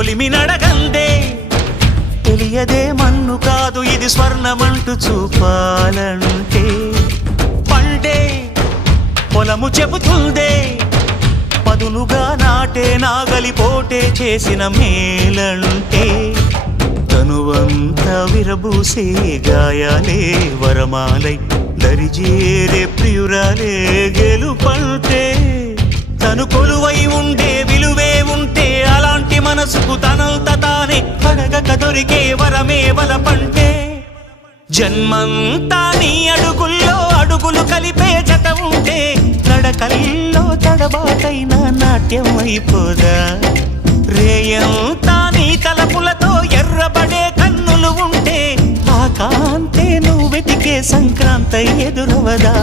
కొలిమి నడగందే తెలియదే మన్ను కాదు ఇది స్వర్ణమంటూ చూపాలంటే పండే పొలము చెబుతుందే పదునుగా నాటే నాగలిపోటే చేసిన మేలంటే తనువంతా విరబూసే గాయాలే వరమాలై దరిజేరే ప్రియురాలే గెలుపంటే తను కొలువై ఉండే విలువే ఉంటే అలాంటి మనసుకు తనంత తానే అడగక దొరికే వరమే వలపంటే జన్మంతా నీ అడుగుల్లో అడుగులు కలిపే జత ఉంటే నడకల్లో తడబాటైన నాట్యం అయిపోదా రేయంతా నీ తలపులతో ఎర్రబడే కన్నులు ఉంటే ఆ కాంతే నువ్వు వెతికే సంక్రాంతి ఎదురవదా